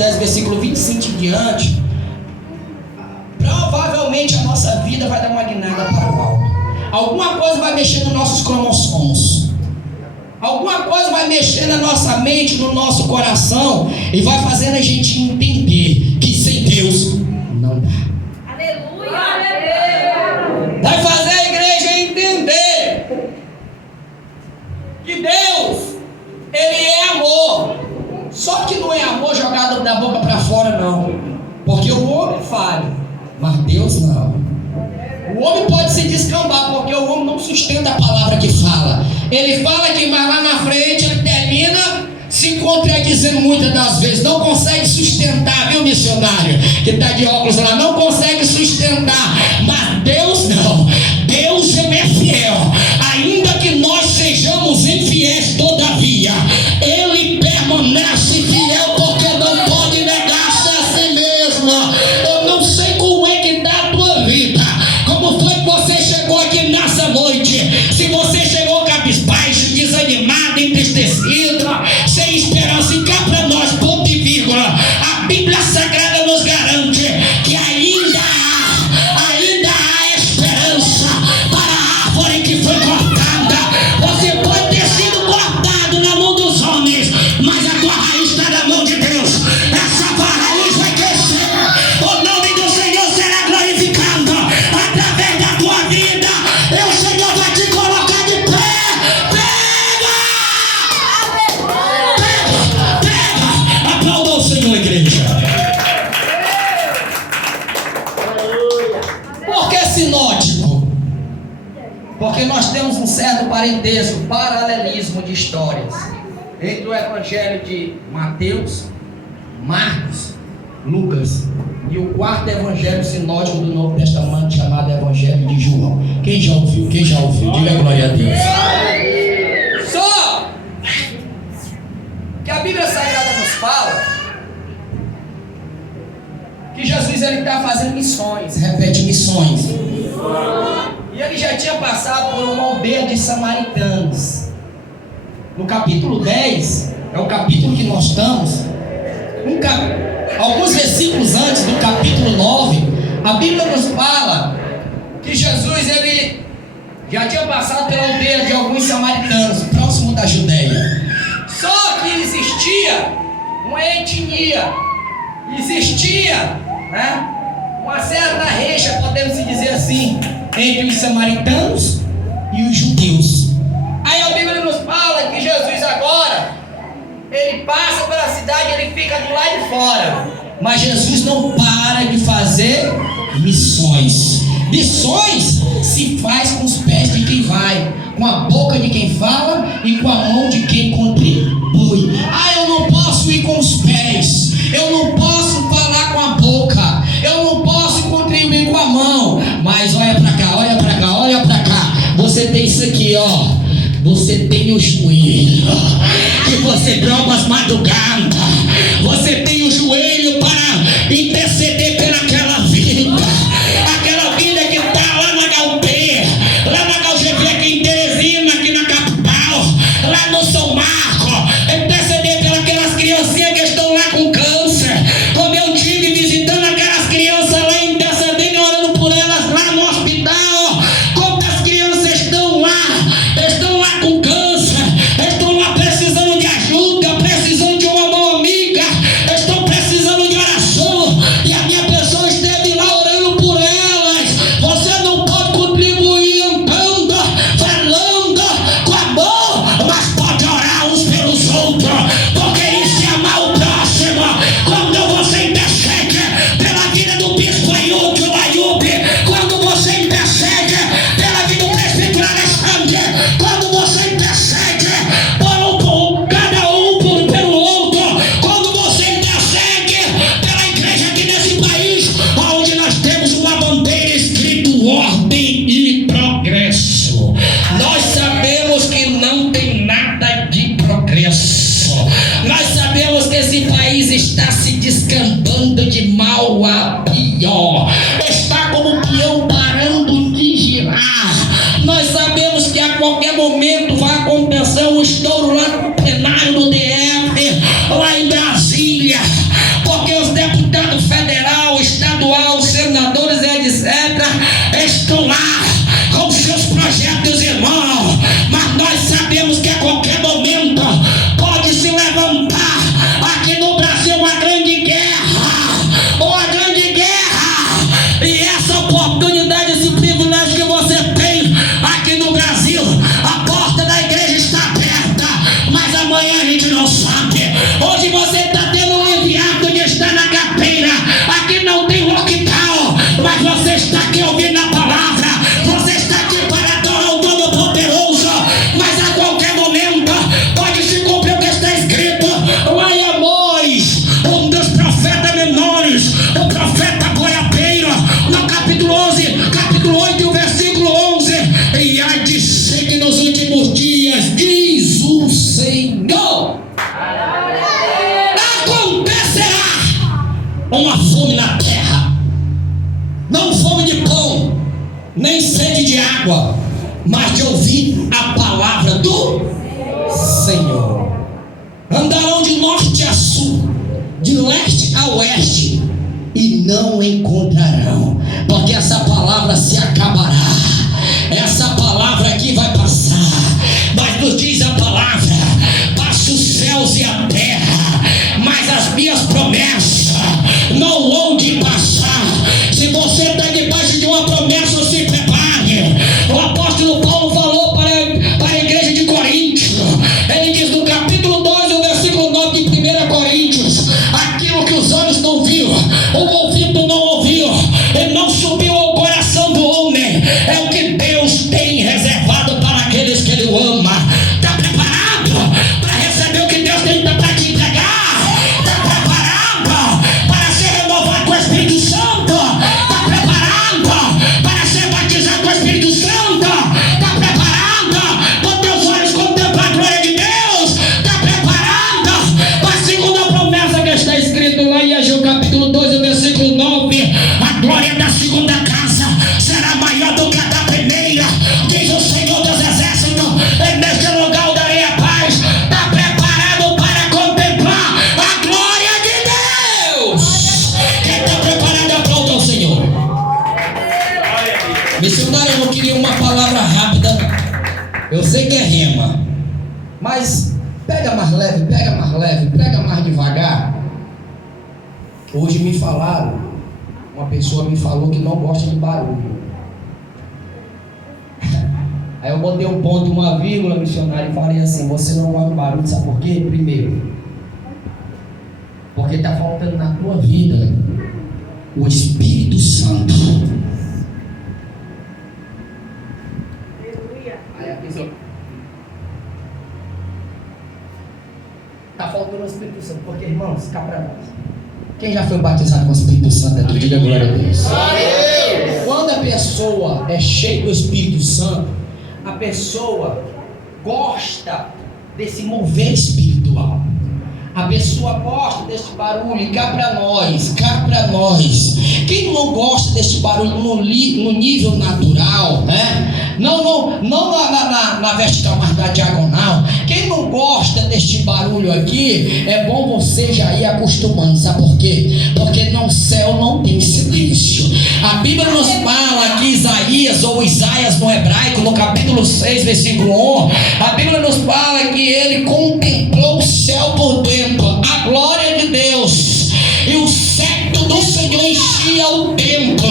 10, versículo 25 em diante, provavelmente a nossa vida vai dar uma guinada para o alto. Alguma coisa vai mexer nos nossos cromossomos. Alguma coisa vai mexer na nossa mente, no nosso coração, e vai fazendo a gente entender que sem Deus não dá. Aleluia! Vai fazer a igreja entender que Deus, Ele é amor. Só que não é amor jogado da boca para fora, não. Porque o homem falha, mas Deus não. O homem pode se descambar, porque o homem não sustenta a palavra que fala. Ele fala que mais lá na frente ele termina se contradizendo muitas das vezes. Não consegue sustentar, viu, missionário? Que está de óculos lá, não consegue sustentar. Mas Deus não. Deus, Ele é fiel. Ainda que nós sejamos infiéis, todavia Ele permanece fiel, porque não pode negar-se a si mesmo. Eu não sei como é que está a tua vida. Como foi que você chegou aqui nessa noite? Se você chegou cabisbaixo, desanimado, entristecido, sem esperança, e cá para nós, ponto e vírgula, a Bíblia Sagrada nos garante que ainda há esperança para a árvore que foi cortada. Você pode ter sido cortado na mão dos homens, mas a tua raiz está na mão de Deus. Essa tua raiz vai crescer, o nome do Senhor será glorificado através da tua vida. E o Senhor vai te colocar de pé. Pega! Aplauda o Senhor, igreja. Por que sinótico? Porque nós temos um certo parentesco, paralelismo de histórias entre o Evangelho de Mateus, Marcos, Lucas e o quarto Evangelho sinótico do Novo Testamento, chamado Evangelho de João. Quem já ouviu? Diga glória a Deus. Só que a Bíblia Sagrada nos fala que Jesus está fazendo missões. Repete, missões. E ele já tinha passado por uma aldeia de samaritanos. No capítulo 10, é o capítulo que nós estamos, alguns versículos antes do capítulo 9, a Bíblia nos fala que Jesus ele já tinha passado pela aldeia de alguns samaritanos, próximo da Judeia. Só que existia uma etnia, uma certa rixa, podemos dizer assim, entre os samaritanos e os judeus. Aí a Bíblia nos fala que Jesus agora, ele passa pela cidade, ele fica do lado de fora. Mas Jesus não para de fazer missões. Missões se faz com os pés de quem vai, com a boca de quem fala e com a mão de quem contribui. Eu não posso ir com os pés, eu não posso falar com a boca, eu não posso contribuir com a mão. Mas olha pra cá, olha pra cá, olha pra cá. Você tem isso aqui, ó. Você tem o joelho que você dobra as madrugadas. Você tem o joelho para interceder pelaquela vida. Aquela vida que está lá na HUP, lá na HGV aqui em Teresina, aqui na capital, lá no São Marco. Interceder pelas criancinhas que estão lá com câncer. Como eu tive visitando aquelas crianças lá, intercedendo, orando por elas lá no hospital. Como as crianças estão lá com câncer, estão lá precisando de ajuda, precisando de uma mão amiga, estão precisando de oração, e a minha pessoa esteve lá orando por elas. Você não pode contribuir andando, falando com amor, mas pode orar uns pelos outros, porque isso é amar o próximo. Quando você intercede pela vida do bispo Ailton Ayub, quando você intercede pela vida do presbítero Alexandre, quando você intercede cada um pelo outro, quando você intercede pela igreja aqui nesse país, onde nós temos uma bandeira escrito ordem e progresso. Nós sabemos que não tem nada de progresso. Nós sabemos que esse país está se descambando de mal a pior. Está como um peão parando de girar. Nós sabemos que a qualquer momento vai acontecer um estouro lá no plenário do DF, lá em Brasília, porque uma fome na terra, não fome de pão, nem sede de água, mas de ouvir a palavra do Senhor. Andarão de norte a sul, de leste a oeste, e não encontrarão, porque essa palavra se acabará, essa palavra aqui vai passar, mas nos diz a palavra: passa os céus e a terra, mas as minhas promessas não vão de passar. Se você está debaixo de uma promessa, se prepare. O apóstolo Paulo falou para a igreja de Coríntios, ele diz no capítulo 2, o versículo 9 de 1 Coríntios: aquilo que os olhos não viram, o ouvido não ouviu, e não subiu ao coração do homem, é o que Deus tem reservado para aqueles que Ele ama. Está preparado para receber o que Deus tem para te entregar? Está preparado para ser renovado com o Espírito Santo? Está preparado para ser batizado com o Espírito Santo? Está preparado com teus olhos contemplar a glória de Deus? Está preparado para a segunda promessa que está escrito lá em Ageu capítulo 2, o versículo 9: a glória da segunda casa será maior do que a da primeira, diz o Senhor dos Exércitos, e neste lugar eu darei a paz. Está preparado para contemplar a glória de Deus? Quem está preparado, aplauda ao Senhor. Missionário, eu não queria uma palavra rápida, eu sei que é rema, mas pega mais leve, prega mais devagar. Hoje me falaram, uma pessoa me falou que não gosta de barulho. Aí eu botei um ponto e uma vírgula, missionário, e falei assim: você não gosta de barulho, sabe por quê? Primeiro, porque está faltando na tua vida o Espírito Santo. Aí a pessoa: está faltando o Espírito Santo, porque, irmãos, cá para nós, quem já foi batizado com o Espírito Santo aqui? Diga glória a Deus. Quando a pessoa é cheia do Espírito Santo, a pessoa gosta desse mover espiritual. A pessoa gosta desse barulho. E cá para nós, quem não gosta desse barulho no nível natural, né? Não na vertical, mas na diagonal. Quem não gosta deste barulho aqui, é bom você já ir acostumando. Sabe por quê? Porque no céu não tem silêncio. A Bíblia nos fala que Isaías, ou Isaías no hebraico, no capítulo 6, versículo 1, a Bíblia nos fala que ele contemplou o céu por dentro, a glória de Deus, e o cetro do Senhor enchia o templo.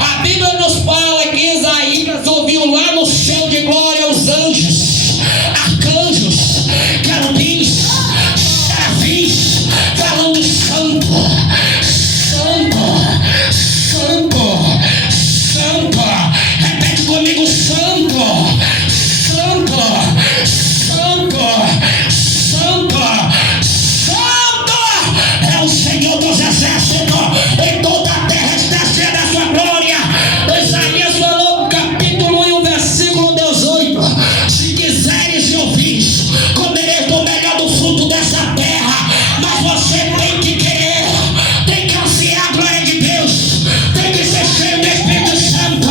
A Bíblia nos fala que Isaías ouviu lá no céu de glória os anjos, arcanjos, querubins, serafins, falando: santo, santo, santo, santo. Repete comigo: santo, santo, santo, santo, santo é o Senhor dos Exércitos, e toda a terra está cheia da sua glória. Isaías falou no capítulo 1, versículo 18: se quiseres e ouvires, comereis do melhor do fruto dessa terra. Mas você tem que querer, tem que ansiar a glória de Deus, tem que ser cheio do Espírito Santo,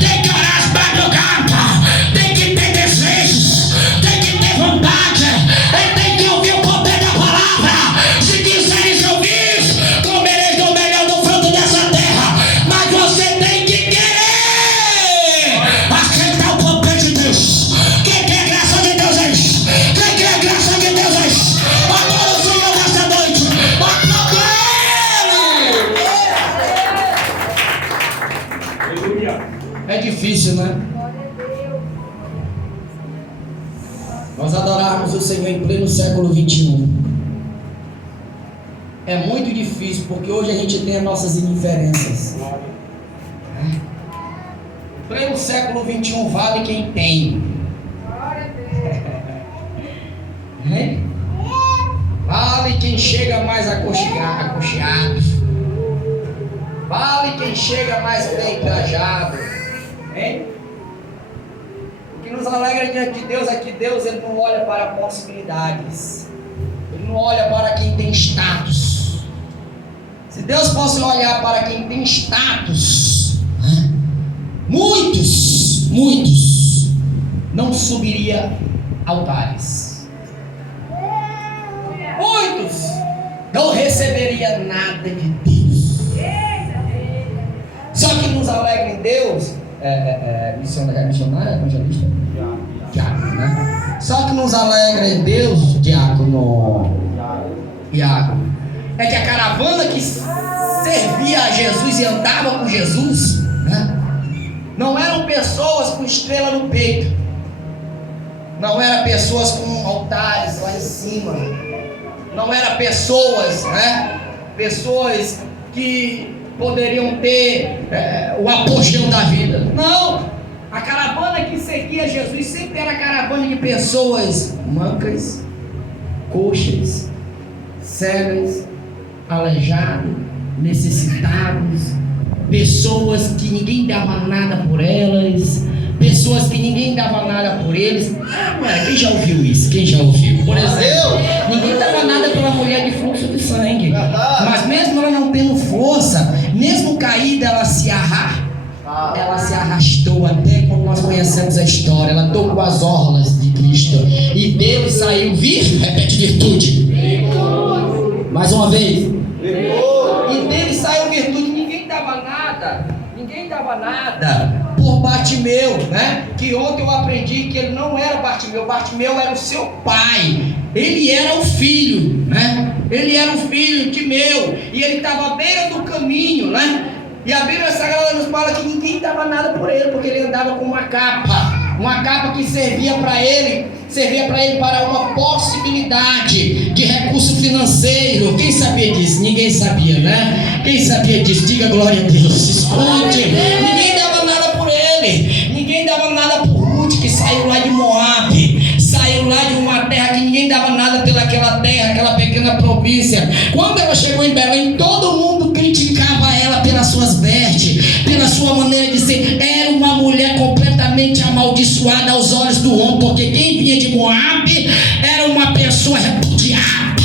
tem que orar as madrugadas, tem que ter desejos, tem que ter vontade, e tem que ouvir o poder da palavra. Se quiseres e ouvires, comereis do melhor do fruto dessa terra. Mas você tem que querer aceitar o poder de Deus. Quem quer a graça de Deus é isso? Quem quer a graça de Deus é isso? Adora o Senhor nessa noite, aplauda Ele. É difícil, né? Nós adorarmos o Senhor em pleno século 21. É muito difícil, porque hoje a gente tem as nossas indiferenças. Em pleno século 21 vale quem tem. Vale quem chega mais aconchegado. Vale quem chega mais bem trajado. O que nos alegra diante de Deus é que Deus, ele não olha para possibilidades, ele não olha para quem tem status. Se Deus fosse olhar para quem tem status, muitos não subiria altares. Muitos não receberia nada de Deus. Só que nos alegra em Deus, missionária, evangelista? Diácono, né? Só que nos alegra em Deus, diácono, é que a caravana que servia a Jesus e andava com Jesus, né? Não eram pessoas com estrela no peito, não eram pessoas com altares lá em cima, não eram pessoas, né? Pessoas que poderiam ter o apogeu da vida. Não, a caravana que seguia Jesus sempre era caravana de pessoas mancas, coxas, cegas, aleijados, necessitados, pessoas que ninguém dava nada por elas, pessoas que ninguém dava nada por eles. Quem já ouviu isso? Quem já ouviu? Por exemplo, ninguém dava nada pela mulher de fluxo de sangue, mas mesmo ela não tendo força, mesmo caída, ela se arrastou até quando nós conhecemos a história. Ela tocou as orlas de Cristo e dele saiu repete virtude. Mais uma vez. E dele saiu virtude. Ninguém dava nada por Bartimeu, né? Que ontem eu aprendi que ele não era Bartimeu. Bartimeu era o seu pai. Ele era o filho, né? Ele era o filho de Timeu. E ele estava à beira do caminho, né? E a Bíblia Sagrada nos fala que ninguém dava nada por ele, porque ele andava com uma capa que servia para ele para uma possibilidade de recurso financeiro. Quem sabia disso? Ninguém sabia, né? Quem sabia disso? Diga glória a Deus. Escute. Ninguém dava nada por ele. Ninguém dava nada por Ruth, que saiu lá de Moabe. Saiu lá de uma terra que ninguém dava nada pelaquela terra, aquela pequena província. Quando ela chegou em Belém, todo mundo criticava ela pelas suas vestes, pela sua maneira de ser. Era uma mulher completamente amaldiçoada aos olhos do homem, porque quem vinha de Moabe era uma pessoa repudiada,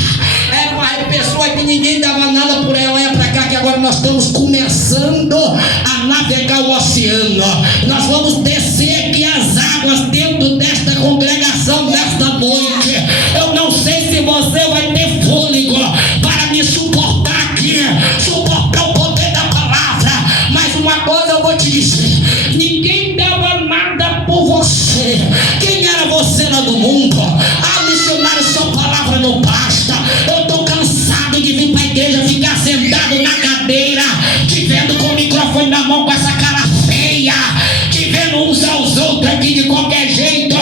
era uma pessoa que ninguém dava nada por ela. Olha pra cá que agora nós estamos começando a navegar o oceano. Nós vamos descer aqui as águas dentro desta congregação nesta noite. Eu não sei se você vai ter fôlego para me suportar aqui, suportar o poder da palavra, mas uma coisa eu vou te dizer: ninguém dava nada por você. Quem era você lá no mundo? Missionário, sua palavra não basta. Eu estou cansado de vir para a igreja, ficar sentado na cadeira, te vendo com o microfone na mão, com essa cara feia, te vendo uns aos outros aqui de qualquer jeito.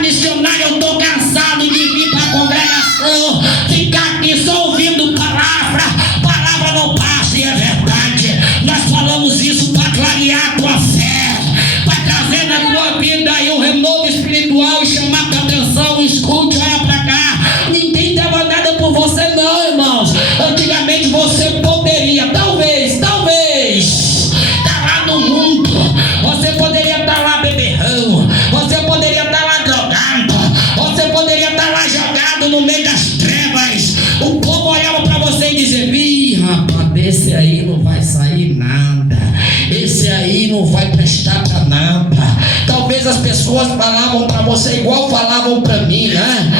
Missionário, eu estou cansado de vir para a congregação, ficar aqui só ouvindo palavra não basta. E é verdade, nós falamos isso para clarear a tua fé, para trazer na tua vida aí um renovo espiritual e chamar a tua atenção. Escute, olha para cá. Ninguém dava nada por você não, irmãos. Antigamente você poderia, talvez estar lá no mundo, você poderia estar lá beberrão, você poderia estar lá drogado, você poderia estar lá jogado no meio das trevas. O povo olhava para você e dizia: ih, rapaz, desse aí não vai sair nada, esse aí não vai prestar para nada. Talvez as pessoas falavam para você igual falavam para mim, né?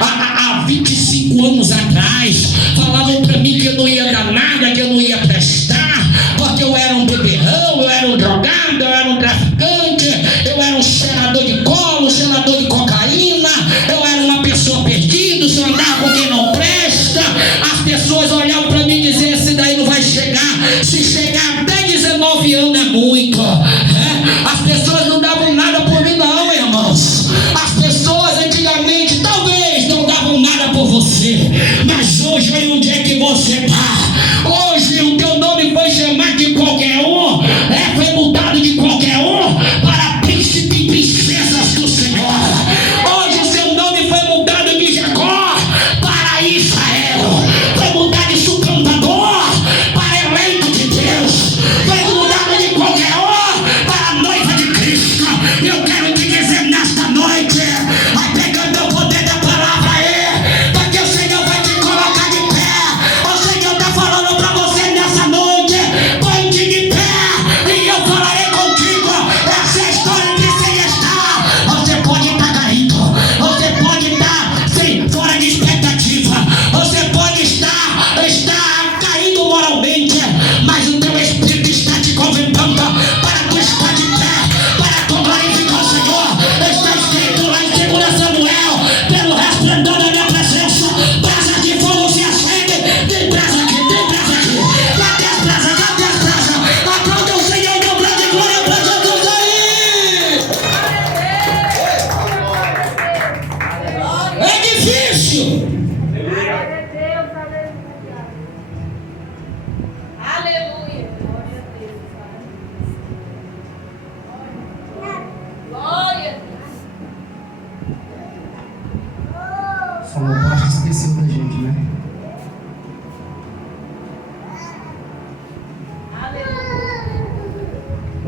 Há 25 anos atrás, falavam para mim que eu não ia dar nada, que eu não ia prestar, porque eu era um beberrão, eu era um drogado, eu era um traficante, eu era um cheirador de colo, cheirador de cocaína, eu era uma pessoa perdida, só andava com quem não presta. As pessoas olhavam para mim e diziam: esse daí não vai chegar, se chegar até 19 anos é muito. As pessoas não davam nada por mim não, irmãos. As pessoas antigamente talvez não davam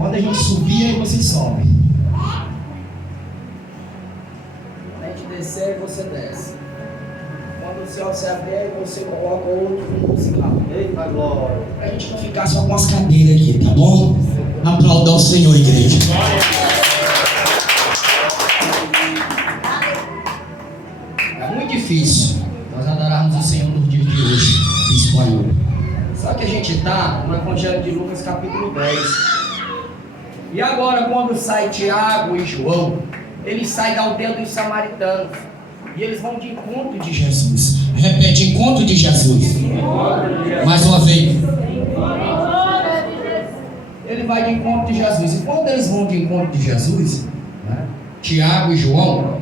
Quando a gente subir, aí você sobe. Quando a gente descer, você desce. Quando o Senhor se abrir, aí você coloca outro musical. Eita glória! Pra gente não ficar só com as cadeiras aqui, tá bom? Aplaudar o Senhor, igreja. É muito difícil nós adorarmos o Senhor nos dias de hoje, principalmente. Só que a gente está no Evangelho de Lucas, capítulo 10. E agora, quando sai Tiago e João, eles saem da aldeia dos samaritanos. E eles vão de encontro de Jesus. Repete, encontro de Jesus. Mais uma vez. Ele vai de encontro de Jesus. E quando eles vão de encontro de Jesus, né, Tiago e João,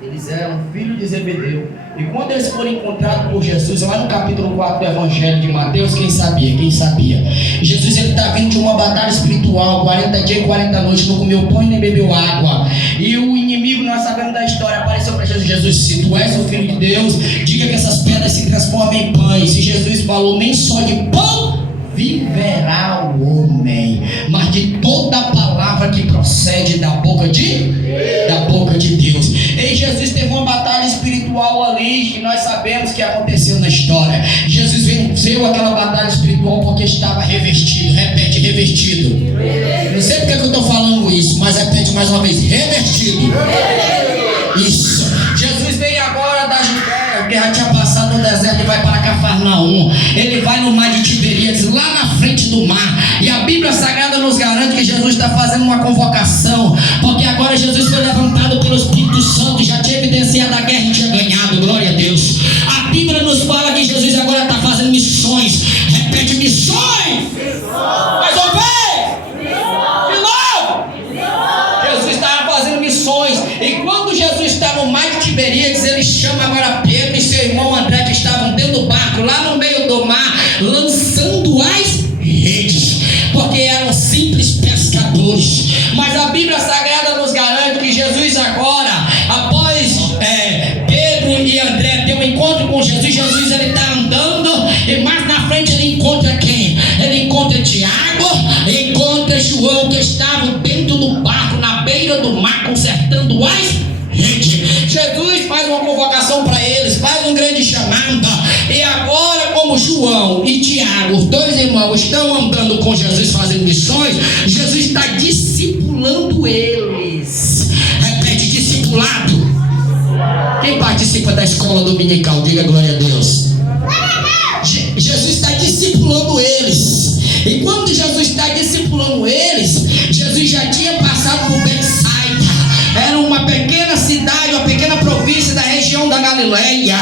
eles eram filhos de Zebedeu. E quando eles foram encontrados por Jesus, lá no capítulo 4 do Evangelho de Mateus, quem sabia? Jesus está vindo de uma batalha espiritual, 40 dias e 40 noites, não comeu pão e nem bebeu água. E o inimigo, nós sabemos da história, apareceu para Jesus: Jesus, se tu és o Filho de Deus, diga que essas pedras se transformem em pães. E Jesus falou: nem só de pão viverá o homem, mas de toda a palavra que procede da boca de Deus. E Jesus teve uma batalha espiritual ali, que nós sabemos que aconteceu na história. Jesus venceu aquela batalha espiritual porque estava revestido. Repete, revestido. Não sei porque que eu estou falando isso, mas repete mais uma vez: revestido. Isso. Jesus veio agora da Judéia, porque já tinha passado no deserto, e vai para Cafarnaum. Ele vai no mar de Tiberíades, lá na frente do mar. E a Bíblia Sagrada nos garante que Jesus está fazendo uma convocação, porque agora Jesus foi levantado pelo Espírito Santo, já tinha evidenciado a guerra e tinha ganhado. Glória a Deus. A Bíblia nos fala que Jesus agora está fazendo missões. Repete: missões. Mais uma vez. De novo. Jesus estava fazendo missões. E quando Jesus está no mar de Tiberíades, ele chama agora Pedro e seu irmão André, que estavam dentro do barco, lá no meio do mar, lançando as redes, porque eram simples pescadores. Mas a Bíblia Sagrada nos garante que Jesus agora, após Pedro e André ter um encontro com Jesus, ele está andando, e mais na frente ele encontra quem? Ele encontra Tiago, encontra João, que estavam dentro do barco, na beira do mar, consertando as redes. Jesus faz uma convocação para eles, faz um grande chamado. E agora, como João e Tiago, os dois irmãos, estão andando com Jesus fazendo missões, Jesus está discipulando eles. Repete: discipulado. Quem participa da escola dominical, diga glória a Deus. Jesus está discipulando eles. E quando Jesus está discipulando eles, Jesus já tinha passado por Betsaida. Era uma pequena cidade, uma pequena província da região da Galileia.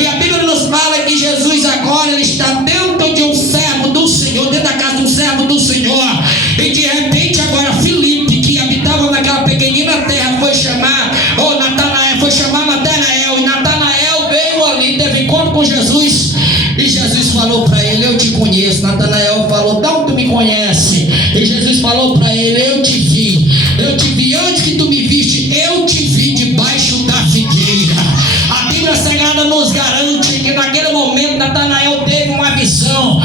E a Bíblia nos fala que Jesus agora ele está dentro de um servo do Senhor, dentro da casa de um servo do Senhor. E de repente agora Filipe, que habitava naquela pequenina terra, foi chamar Natanael. E Natanael veio ali, teve encontro com Jesus. E Jesus falou para ele: eu te conheço. Natanael falou: não, tu me conhece. E Jesus falou para ele: eu te vi antes que tu me viste, eu te vi debaixo da figueira. A Bíblia Sagrada nos garante que naquele momento Natanael teve uma visão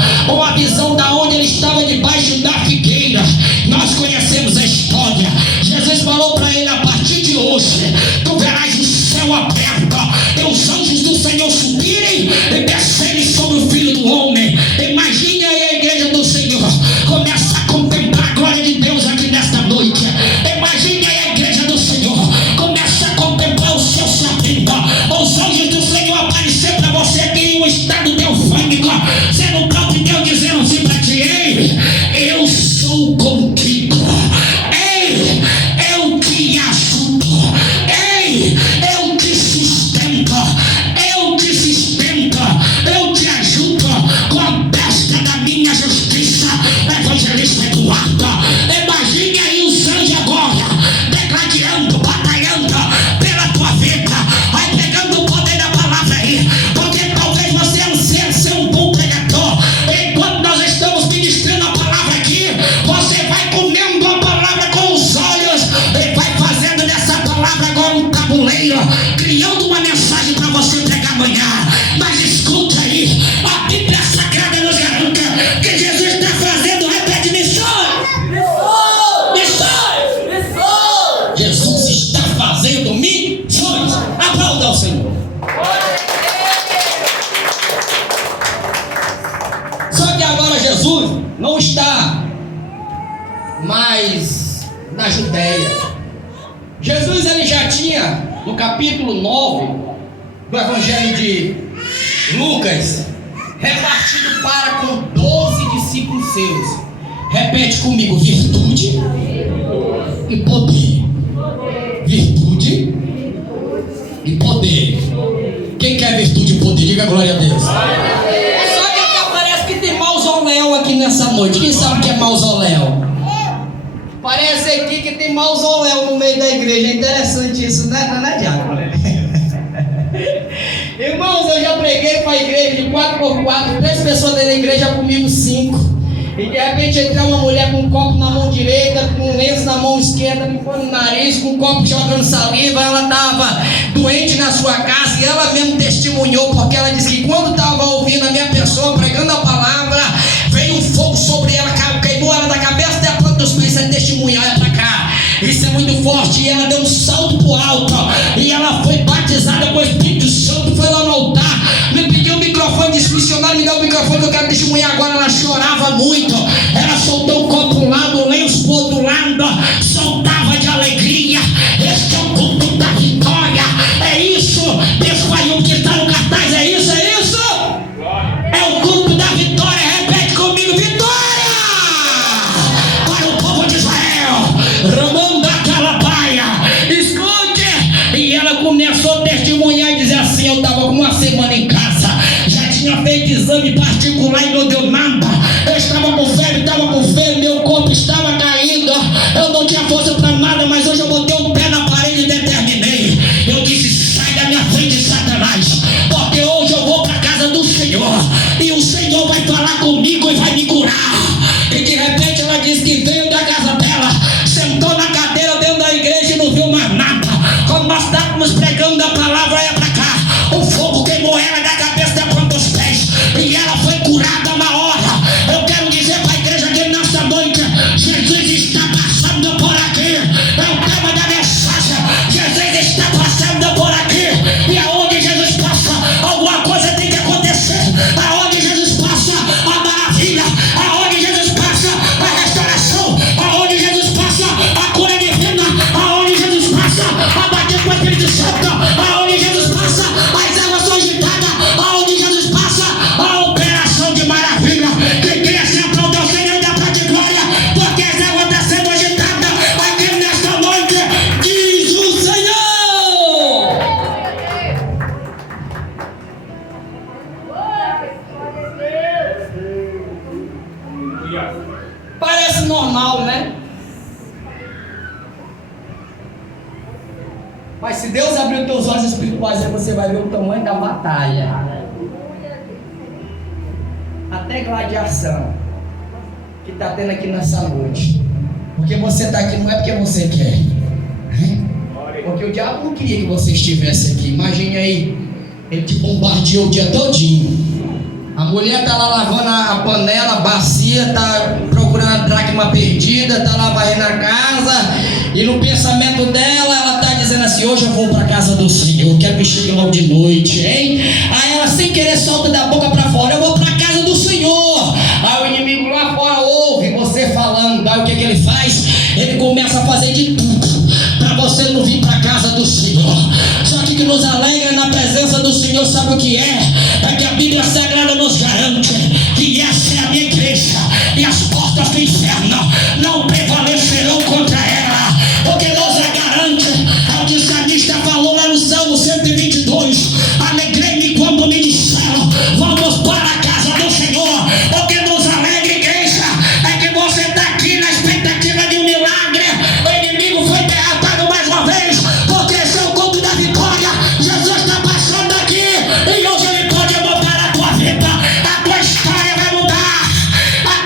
da onde ele estava debaixo da figueira. Nós conhecemos a história. Jesus falou para ele: a partir de hoje tu verás o céu aberto e os anjos do Senhor subirem e descerem sobre o Filho do Homem. Imagine aí a igreja do Senhor começa a contemplar a glória de Deus aqui nesta noite. Imagine aí a igreja do Senhor Jesus não está mais na Judéia. Jesus ele já tinha, no capítulo 9 do Evangelho de Lucas, repartido para com 12 discípulos seus. Repete comigo: virtude e poder. Virtude e poder. Quem quer virtude e poder? Diga glória a Deus. Só que parece que tem mausoléu aqui nessa noite. Quem sabe o que é mausoléu? Parece aqui que tem mausoléu no meio da igreja. É interessante isso, né, Diácono? Irmãos, eu já preguei para a igreja de 4x4, 3 pessoas dentro da igreja, comigo 5. E de repente entra uma mulher com um copo na mão direita, com um lenço na mão esquerda, me põe no nariz, com um copo jogando saliva. Ela estava doente na sua casa e ela mesmo testemunhou, porque ela disse que quando estava ouvindo a minha pessoa pregando a palavra, veio um fogo sobre ela, queimou ela da cabeça até a ponta dos pés. Essa testemunha, olha para cá, isso é muito forte. E ela deu um salto pro alto, e ela foi batizada com o Espírito Santo, foi lá no altar, me pediu o microfone, disse: missionário, me dá o microfone que eu quero testemunhar agora. Ela chorava muito, ela soltou o copo para um lado, o lenço para o outro lado, soltava de alegria. Este é o culto da vitória. É isso, pessoal que está no cartaz, é isso, é isso. É o culto da vitória. Repete comigo: vitória para o povo de Israel. Ramanda Calabaia, escute. E ela começou a testemunhar e dizer assim: eu estava com uma semana em casa, já tinha feito exame particular e não deu nada. Eu estava com febre, meu corpo estava caído, eu não tinha força para nada, mas hoje eu botei um pé na parede e determinei. Eu disse: sai da minha frente, Satanás, porque hoje eu vou para a casa do Senhor, e o Senhor vai falar comigo e vai me curar. E de repente ela disse que veio da casa dela, sentou na cadeira dentro da igreja e não viu mais nada. Quando nós estávamos pregando a palavra, olha para cá, o fogo queimou ela da cabeça até a ponta dos pés, e ela foi curada na hora. Eu quero dizer para a igreja que nesta noite, Jesus está passando por aqui. É o tema da mensagem: Jesus está passando por aqui. E aonde Jesus passa, alguma coisa tem que acontecer. Aonde Jesus passa, a maravilha. Aonde Jesus passa, a restauração. Aonde Jesus passa, a cura divina. Aonde Jesus passa, a bater com o Espírito Santo. Aonde Jesus passa, as águas são agitadas. Aonde Jesus passa, a operação de maravilha. Quem quer sempre ao Deus Senhor da parte de glória, porque as águas estão sendo agitadas aqui nesta noite, diz o Senhor. Parece normal, né? Mas se Deus abrir os teus olhos espirituais, aí você vai ver o tamanho da batalha. Até gladiação que está tendo aqui nessa noite. Porque você está aqui não é porque você quer, né? Porque o diabo não queria que você estivesse aqui. Imagine aí, ele te bombardeou o dia todinho. A mulher está lá lavando a panela, a bacia, está procurando a dracma perdida, está lá varrendo a casa, e no pensamento dela, ela está dizendo assim: hoje eu vou para a casa do Senhor, quero que chegue logo de noite, hein? Aí ela, sem querer, solta da boca para fora: eu vou para a casa do Senhor. Aí o inimigo lá fora ouve você falando. Aí o que ele faz? Ele começa a fazer de tudo para você não vir para a casa do Senhor. Só que o que nos alegra na presença do Senhor, sabe o que é? É que a Bíblia sabe